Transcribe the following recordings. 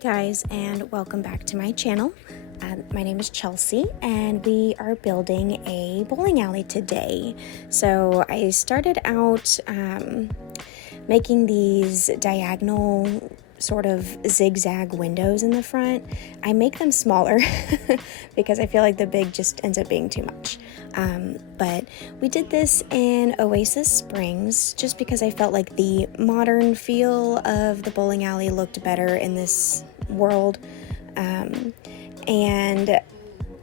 guys, and welcome back to my channel. My name is Chelsea and we are building a bowling alley today. So I started out making these diagonal sort of zigzag windows in the front. I make them smaller because I feel like the big just ends up being too much. But we did this in Oasis Springs just because I felt like the modern feel of the bowling alley looked better in this world. And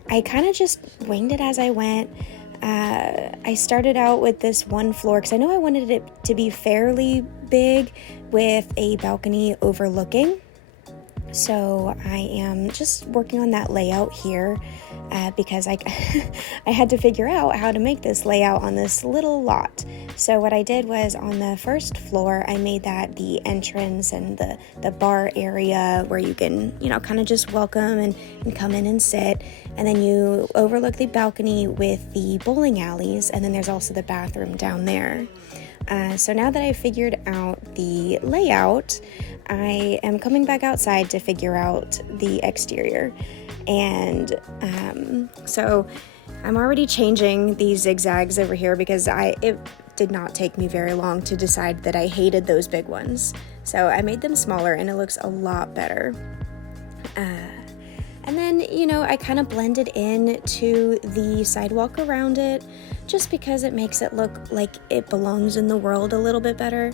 I kind of just winged it as I went. I started out with this one floor because I know I wanted it to be fairly big with a balcony overlooking. So I am just working on that layout here because I had to figure out how to make this layout on this little lot. So what I did was on the first floor, I made that the entrance and the bar area where you can, kind of just welcome and come in and sit. And then you overlook the balcony with the bowling alleys, and then there's also the bathroom down there. So now that I figured out the layout, I am coming back outside to figure out the exterior. And so I'm already changing these zigzags over here because it did not take me very long to decide that I hated those big ones. So I made them smaller and it looks a lot better. And then, I kind of blended in to the sidewalk around it just because it makes it look like it belongs in the world a little bit better.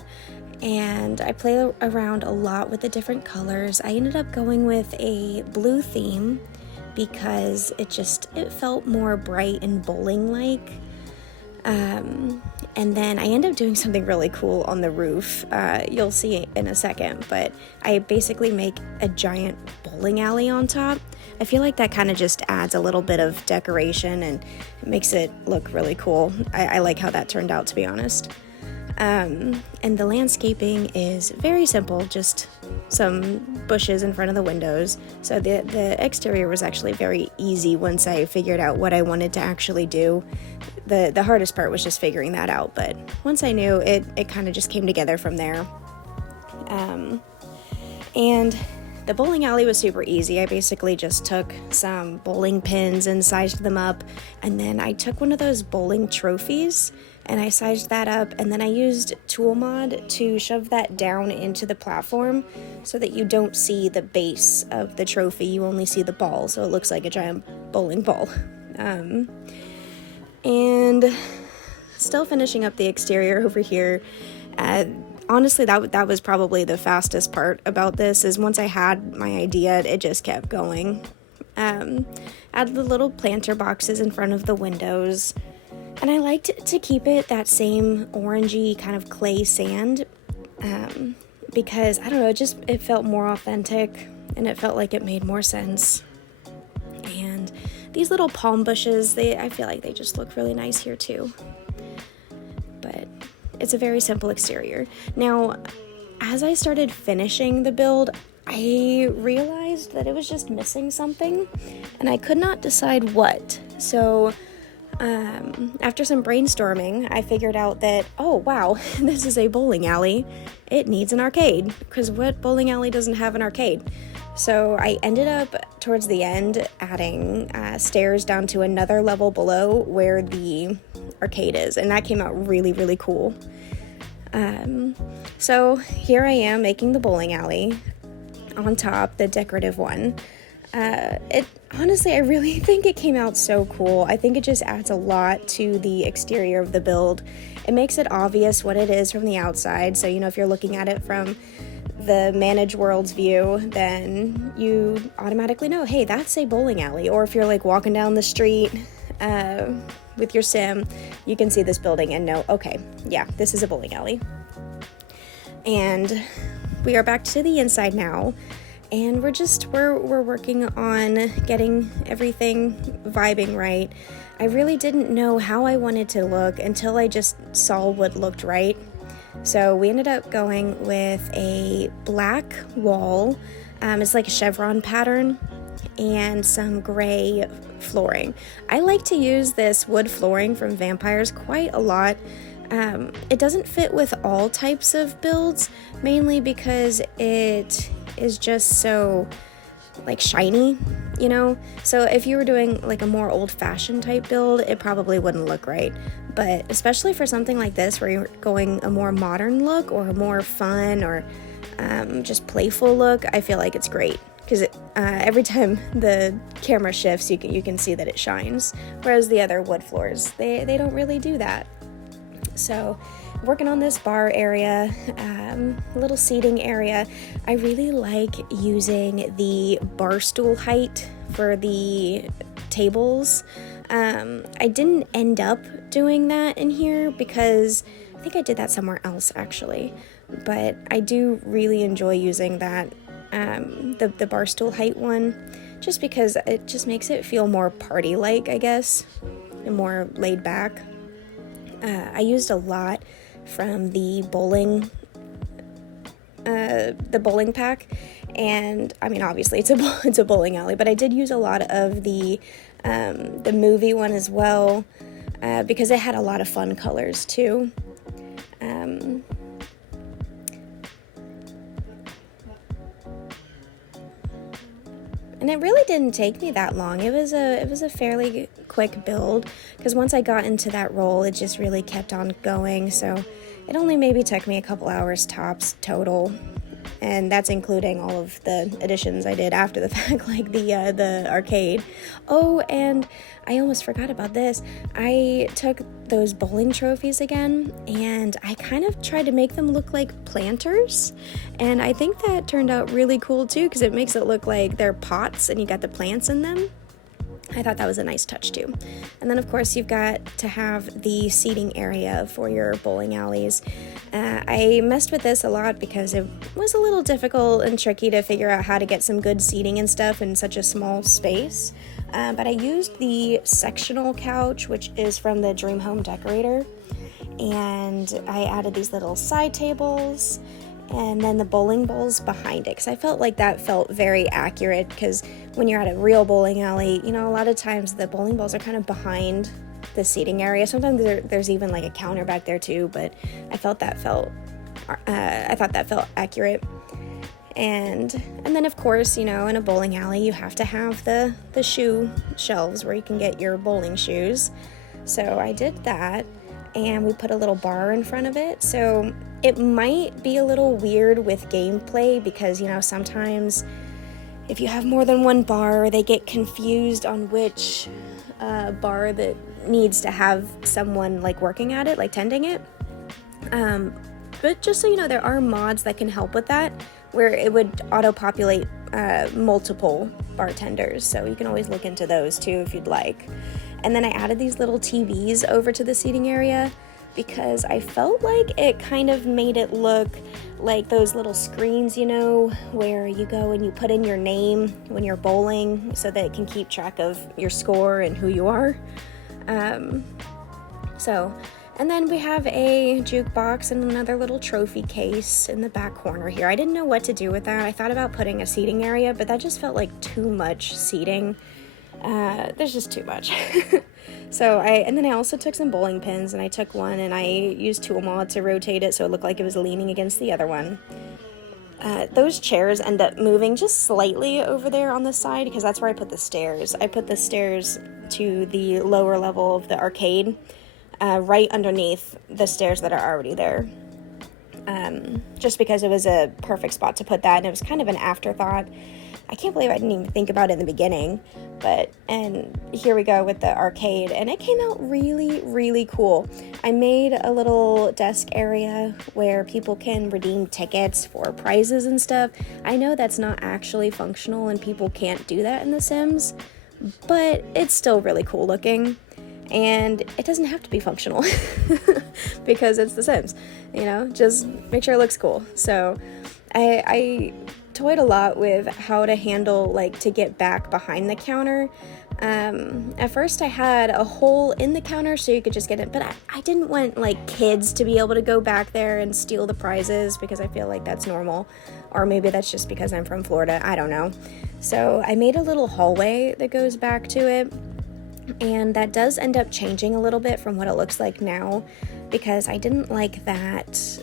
And I play around a lot with the different colors. I ended up going with a blue theme because it felt more bright and bowling-like. And then I ended up doing something really cool on the roof. You'll see it in a second, but I basically make a giant bowling alley on top. I feel like that kind of just adds a little bit of decoration and it makes it look really cool. I like how that turned out, to be honest. And the landscaping is very simple, just some bushes in front of the windows. So the exterior was actually very easy once I figured out what I wanted to actually do. The hardest part was just figuring that out, but once I knew, it kind of just came together from there. And the bowling alley was super easy. I basically just took some bowling pins and sized them up, and then I took one of those bowling trophies and I sized that up, and then I used Tool Mod to shove that down into the platform so that you don't see the base of the trophy, you only see the ball, so it looks like a giant bowling ball. And still finishing up the exterior over here. Honestly, that was probably the fastest part about this, is once I had my idea, it just kept going. Add the little planter boxes in front of the windows. And I liked to keep it that same orangey kind of clay sand because, I don't know, it felt more authentic and it felt like it made more sense. And these little palm bushes, I feel like they just look really nice here too. But it's a very simple exterior. Now, as I started finishing the build, I realized that it was just missing something and I could not decide what. So after some brainstorming, I figured out that, oh wow, this is a bowling alley. It needs an arcade, because what bowling alley doesn't have an arcade? So I ended up towards the end adding stairs down to another level below where the arcade is, and that came out really, really cool. So here I am making the bowling alley on top, the decorative one. Honestly, I really think it came out so cool. I think it just adds a lot to the exterior of the build. It makes it obvious what it is from the outside. So, if you're looking at it from the Manage World's view, then you automatically know, hey, that's a bowling alley. Or if you're like walking down the street with your sim, you can see this building and know, okay, yeah, this is a bowling alley. And we are back to the inside now. And we're working on getting everything vibing right. I really didn't know how I wanted to look until I just saw what looked right. So we ended up going with a black wall. It's like a chevron pattern and some gray flooring. I like to use this wood flooring from Vampires quite a lot. It doesn't fit with all types of builds, mainly because it is just so like shiny, you know? So if you were doing like a more old-fashioned type build, it probably wouldn't look right. But especially for something like this where you're going a more modern look or a more fun or just playful look, I feel like it's great. Because every time the camera shifts, you can see that it shines. Whereas the other wood floors, they don't really do that. So working on this bar area, little seating area, I really like using the bar stool height for the tables. I didn't end up doing that in here because I think I did that somewhere else actually. But I do really enjoy using that, the bar stool height one, just because it just makes it feel more party-like, I guess, and more laid back. I used a lot from the bowling pack, and I mean obviously it's a bowling alley, but I did use a lot of the movie one as well, because it had a lot of fun colors too. And it really didn't take me that long. It was a fairly quick build, because once I got into that role, it just really kept on going. So it only maybe took me a couple hours tops total, and that's including all of the additions I did after the fact, like the arcade. Oh, and I almost forgot about this. I took those bowling trophies again, and I kind of tried to make them look like planters, and I think that turned out really cool too, because it makes it look like they're pots and you got the plants in them. I thought that was a nice touch too. And then of course you've got to have the seating area for your bowling alleys. I messed with this a lot because it was a little difficult and tricky to figure out how to get some good seating and stuff in such a small space. But I used the sectional couch, which is from the Dream Home Decorator, and I added these little side tables and then the bowling balls behind it, because I felt like that felt very accurate, because when you're at a real bowling alley, you know, a lot of times the bowling balls are kind of behind the seating area. Sometimes there's even like a counter back there too, but I thought that felt accurate. And then of course, you know, in a bowling alley you have to have the shoe shelves where you can get your bowling shoes. So I did that, and we put a little bar in front of it. So it might be a little weird with gameplay, because, you know, sometimes if you have more than one bar, they get confused on which bar that needs to have someone like working at it, like tending it. But just so you know, there are mods that can help with that, where it would auto-populate multiple bartenders. So you can always look into those too if you'd like. And then I added these little TVs over to the seating area, because I felt like it kind of made it look like those little screens, you know, where you go and you put in your name when you're bowling so that it can keep track of your score and who you are. And then we have a jukebox and another little trophy case in the back corner here. I didn't know what to do with that. I thought about putting a seating area, but that just felt like too much seating. There's just too much. And then I also took some bowling pins, and I took one and I used tool mod to rotate it so it looked like it was leaning against the other one. Those chairs end up moving just slightly over there on the side, because that's where I put the stairs. I put the stairs to the lower level of the arcade, right underneath the stairs that are already there. Just because it was a perfect spot to put that, and it was kind of an afterthought. I can't believe I didn't even think about it in the beginning, and here we go with the arcade, and it came out really, really cool. I made a little desk area where people can redeem tickets for prizes and stuff. I know that's not actually functional and people can't do that in The Sims, but it's still really cool looking, and it doesn't have to be functional because it's The Sims, you know, just make sure it looks cool. So I toyed a lot with how to handle, like, to get back behind the counter. At first I had a hole in the counter so you could just get it, but I didn't want, like, kids to be able to go back there and steal the prizes, because I feel like that's normal, or maybe that's just because I'm from Florida, I don't know. So I made a little hallway that goes back to it, and that does end up changing a little bit from what it looks like now. because I didn't like that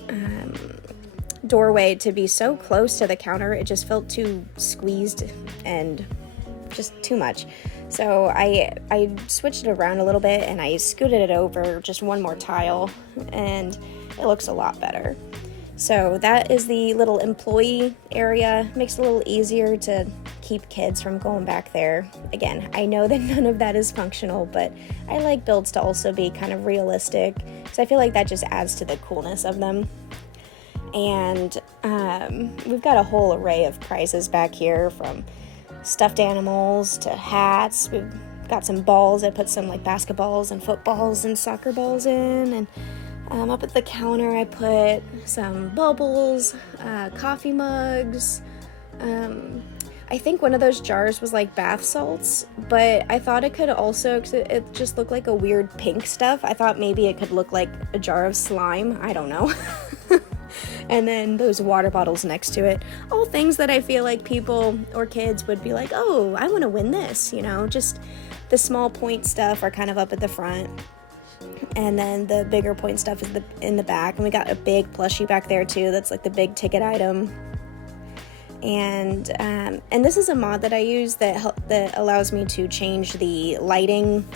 doorway to be so close to the counter. It just felt too squeezed and just too much. So I switched it around a little bit and I scooted it over just one more tile, and it looks a lot better. So that is the little employee area. Makes it a little easier to keep kids from going back there. Again, I know that none of that is functional, but I like builds to also be kind of realistic, because I feel like that just adds to the coolness of them. And we've got a whole array of prizes back here, from stuffed animals to hats. We've got some balls. I put some like basketballs and footballs and soccer balls in, and up at the counter I put some bubbles, coffee mugs. I think one of those jars was like bath salts, but I thought it could also, because it just looked like a weird pink stuff, I thought maybe it could look like a jar of slime. I don't know. And then those water bottles next to it, all things that I feel like people or kids would be like, oh, I want to win this, you know. Just the small point stuff are kind of up at the front, and then the bigger point stuff is in the back. And we got a big plushie back there too, that's like the big ticket item. And this is a mod that I use that allows me to change the lighting,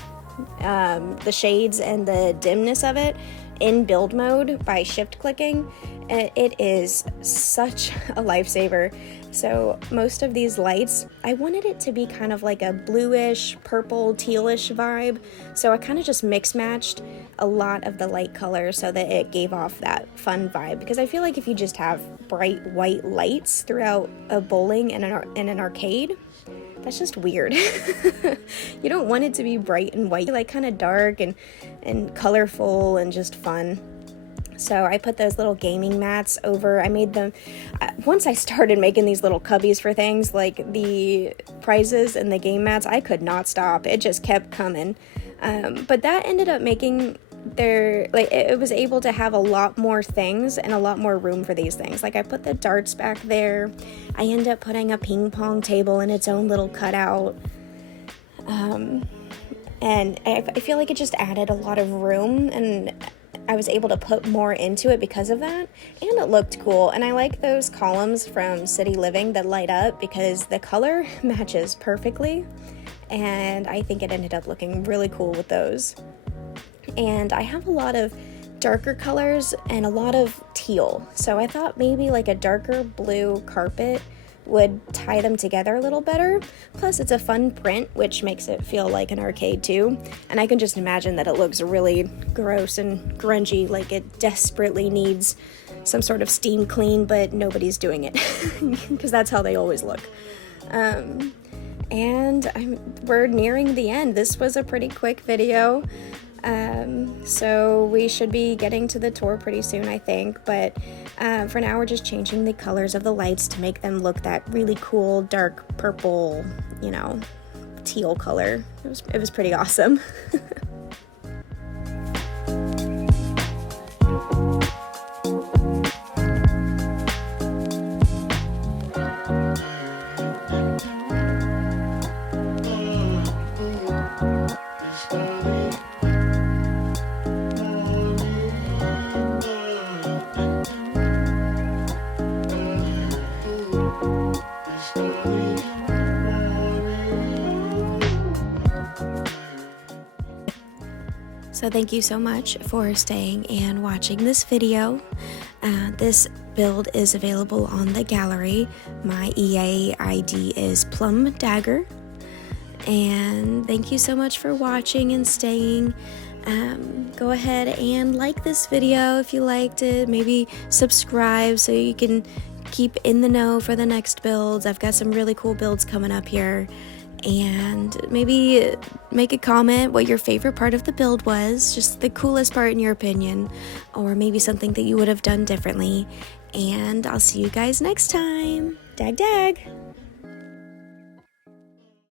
the shades and the dimness of it in build mode by shift clicking. It is such a lifesaver. So most of these lights, I wanted it to be kind of like a bluish, purple, tealish vibe. So I kind of just mix matched a lot of the light colors so that it gave off that fun vibe. Because I feel like if you just have bright white lights throughout a bowling and an arcade, that's just weird. You don't want it to be bright and white, like kind of dark and colorful and just fun. So I put those little gaming mats over. I made them, once I started making these little cubbies for things like the prizes and the game mats, I could not stop. It just kept coming. But that ended up making it was able to have a lot more things and a lot more room for these things. Like I put the darts back there. I ended up putting a ping pong table in its own little cutout. And I feel like it just added a lot of room, and I was able to put more into it because of that, and it looked cool. And I like those columns from City Living that light up because the color matches perfectly, and I think it ended up looking really cool with those. And I have a lot of darker colors and a lot of teal, so I thought maybe like a darker blue carpet would tie them together a little better. Plus it's a fun print, which makes it feel like an arcade too. And I can just imagine that it looks really gross and grungy, like it desperately needs some sort of steam clean, but nobody's doing it because that's how they always look. And we're nearing the end. This was a pretty quick video. So we should be getting to the tour pretty soon, I think, but for now we're just changing the colors of the lights to make them look that really cool dark purple, you know, teal color. It was pretty awesome. So thank you so much for staying and watching this video. This build is available on the gallery. My EA ID is Plumbdagger. And thank you so much for watching and staying. Go ahead and like this video if you liked it. Maybe subscribe so you can keep in the know for the next builds. I've got some really cool builds coming up here. And maybe make a comment what your favorite part of the build was, just the coolest part in your opinion, or maybe something that you would have done differently. And I'll see you guys next time. Dag dag!